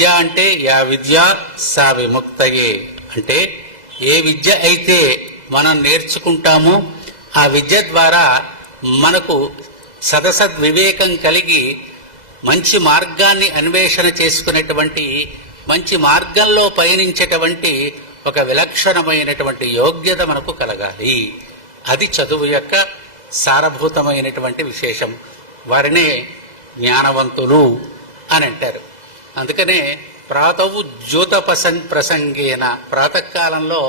విద్య అంటే యా విద్య సా విముక్తయే, అంటే ఏ విద్య అయితే మనం నేర్చుకుంటామో ఆ విద్య ద్వారా మనకు సదసద్వివేకం కలిగి మంచి మార్గాన్ని అన్వేషణ చేసుకునేటువంటి, మంచి మార్గంలో పయనించేటువంటి ఒక విలక్షణమైనటువంటి యోగ్యత మనకు కలగాలి. అది చదువు యొక్క సారభూతమైనటువంటి విశేషం. వారినే జ్ఞానవంతులు అని అంటారు. అందుకనే ప్రాతవు జ్యోత ప్రసంగేన, ప్రాతకాలంలో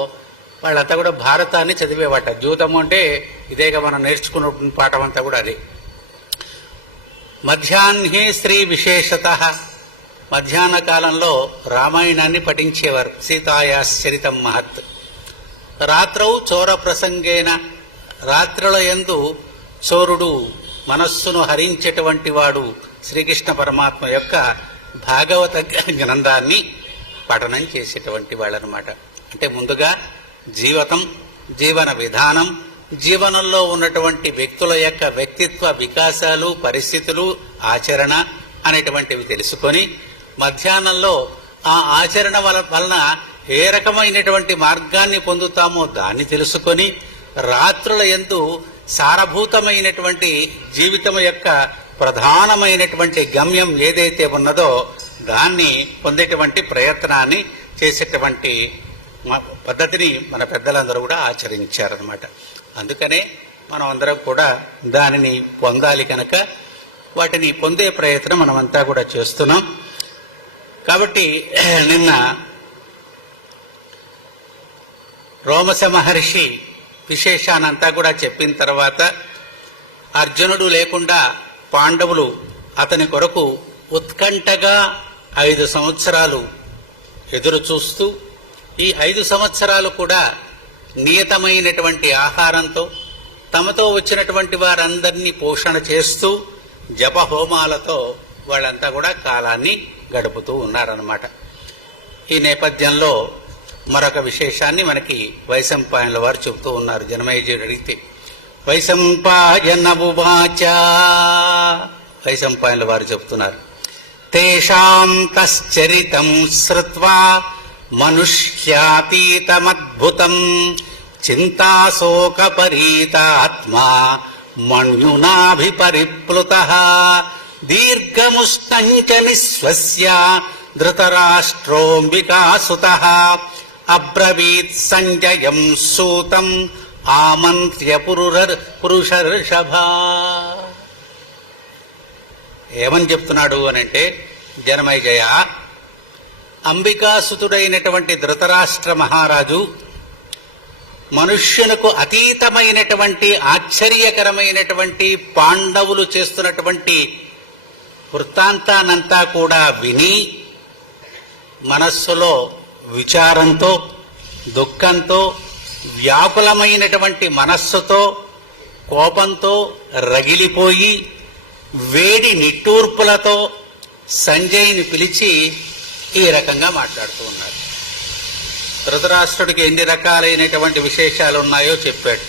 వాళ్ళంతా కూడా భారతాన్ని చదివేవాట. ద్యూతము అంటే ఇదేగా మనం నేర్చుకున్న పాఠం అంతా కూడా అదే. మధ్యాహ్నే స్త్రీ విశేషత, మధ్యాహ్న కాలంలో రామాయణాన్ని పఠించేవారు. సీతాయాశ్చరితం మహత్. రాత్రౌ చోర ప్రసంగేన, రాత్రుల యందు చోరుడు మనస్సును హరించేటువంటి వాడు శ్రీకృష్ణ పరమాత్మ యొక్క భాగవత గ్రంథాన్ని పఠనం చేసేటువంటి వాళ్ళనమాట. అంటే ముందుగా జీవితం, జీవన విధానం, జీవనంలో ఉన్నటువంటి వ్యక్తుల యొక్క వ్యక్తిత్వ వికాసాలు, పరిస్థితులు, ఆచరణ అనేటువంటివి తెలుసుకొని, మధ్యాహ్నంలో ఆ ఆచరణ వలన ఏ రకమైనటువంటి మార్గాన్ని పొందుతామో దాన్ని తెలుసుకొని, రాత్రుల యందు సారభూతమైనటువంటి జీవితం యొక్క ప్రధానమైనటువంటి గమ్యం ఏదైతే ఉన్నదో దాన్ని పొందేటువంటి ప్రయత్నాన్ని చేసేటువంటి పద్ధతిని మన పెద్దలందరూ కూడా ఆచరించారనమాట. అందుకనే మనం అందరం కూడా దానిని పొందాలి కనుక వాటిని పొందే ప్రయత్నం మనమంతా కూడా చేస్తున్నాం. కాబట్టి నిన్న రోమశ మహర్షి విశేషానంతా కూడా చెప్పిన తర్వాత, అర్జునుడు లేకుండా పాండవులు అతని కొరకు ఉత్కంఠగా 5 సంవత్సరాలు ఎదురు చూస్తూ, ఈ 5 సంవత్సరాలు కూడా నియతమైనటువంటి ఆహారంతో తమతో వచ్చినటువంటి వారందరినీ పోషణ చేస్తూ జప హోమాలతో వాళ్ళంతా కూడా కాలాన్ని గడుపుతూ ఉన్నారన్నమాట. ఈ నేపథ్యంలో మరొక విశేషాన్ని మనకి వైశంపాయనుల వారు చెబుతూ ఉన్నారు. జనమేజయుడు అడిగితే వైశంపాయన ఉవాచ, వైశంపాయనుల వారు చెబుతున్నారు, తేషాం తశ్చరితం శ్రుత్వా మనుష్యాతీతమద్భుతం చింతాశోకపరీతాత్మా మణ్యునాభిపరిప్లుతః దీర్ఘముష్ణంచ నిశ్వస్య ధృతరాష్ట్రోంబికాసుతః అబ్రవీత్ సంజయం సూతం ఆమంత్ర్య పురుషర్షభా. ఏమని చెప్తున్నాడు అనంటే, జనమేజయ, అంబికాసుతుడైనటువంటి ధృతరాష్ట్ర మహారాజు మనుష్యునకు అతీతమైనటువంటి ఆశ్చర్యకరమైనటువంటి పాండవులు చేస్తున్నటువంటి వృత్తాంతానంతా కూడా విని మనస్సులో విచారంతో, దుఃఖంతో, వ్యాకులమైనటువంటి మనస్సుతో, కోపంతో రగిలిపోయి వేడి నిట్టూర్పులతో సంజయ్ని పిలిచి ఈ రకంగా మాట్లాడుతూ ఉన్నారు. ధృతరాష్ట్రుడికి ఎన్ని రకాలైనటువంటి విశేషాలు ఉన్నాయో చెప్పాడు.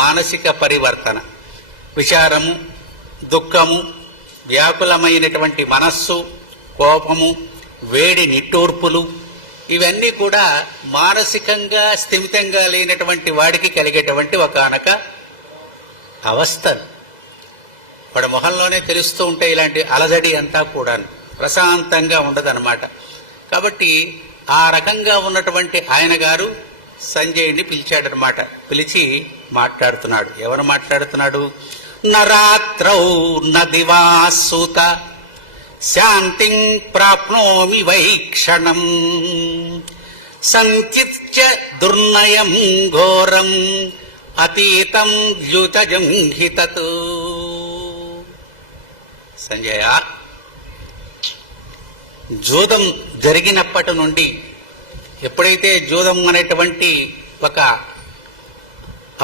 మానసిక పరివర్తన, విచారము, దుఃఖము, వ్యాకులమైనటువంటి మనస్సు, కోపము, వేడి నిట్టూర్పులు, ఇవన్నీ కూడా మానసికంగా స్థిమితంగా లేనటువంటి వాడికి కలిగేటువంటి ఒకానొక అవస్థలు. వాడి మొహంలోనే తెలుస్తూ ఉంటే ఇలాంటి అలజడి అంతా కూడా ప్రశాంతంగా ఉండదన్నమాట. కాబట్టి ఆ రకంగా ఉన్నటువంటి ఆయన గారు సంజయ్ని పిలిచాడనమాట. పిలిచి మాట్లాడుతున్నాడు. ఎవరు మాట్లాడుతున్నాడు? నరాత్రౌ నదివాసూత శాంతిం ప్రాప్నోమి వైక్షణం సంచిత్య దుర్నయం ఘోరం అతీతం ద్యుతజం హితత్. సంజయ, జూదం జరిగినప్పటి నుండి, ఎప్పుడైతే జూదం అనేటువంటి ఒక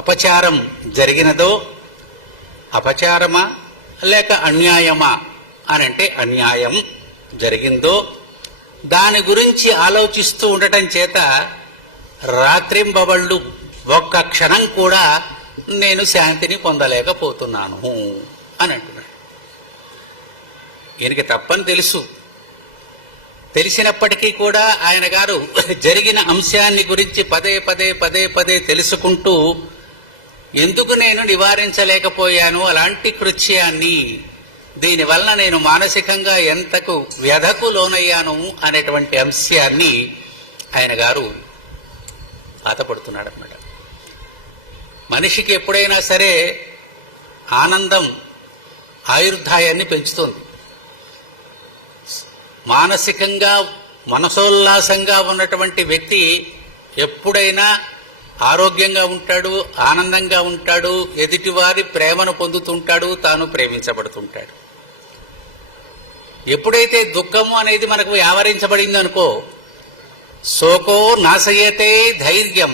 అపచారం జరిగినదో, అపచారమా లేక అన్యాయమా అని అంటే అన్యాయం జరిగిందో, దాని గురించి ఆలోచిస్తూ ఉండటం చేత రాత్రింబవళ్ళు ఒక్క క్షణం కూడా నేను శాంతిని పొందలేకపోతున్నాను అని అంటున్నాడు. ఈయనకి తప్పని తెలుసు, తెలిసినప్పటికీ కూడా ఆయన గారు జరిగిన అంశాన్ని గురించి పదే పదే పదే పదే తెలుసుకుంటూ ఎందుకు నేను నివారించలేకపోయాను అలాంటి కృత్యాన్ని, దీనివల్ల నేను మానసికంగా ఎంతకు వ్యధకు లోనయ్యాను అనేటువంటి అంశాన్ని ఆయన గారు బాధపడుతున్నాడు అన్నమాట. మనిషికి ఎప్పుడైనా సరే ఆనందం ఆయుర్దాయాన్ని పెంచుతుంది. మానసికంగా మనసోల్లాసంగా ఉన్నటువంటి వ్యక్తి ఎప్పుడైనా ఆరోగ్యంగా ఉంటాడు, ఆనందంగా ఉంటాడు, ఎదుటివారి ప్రేమను పొందుతుంటాడు, తాను ప్రేమించబడుతుంటాడు. ఎప్పుడైతే దుఃఖము అనేది మనకు ఆవరించబడిందనుకో, శోకో నాశయతే ధైర్యం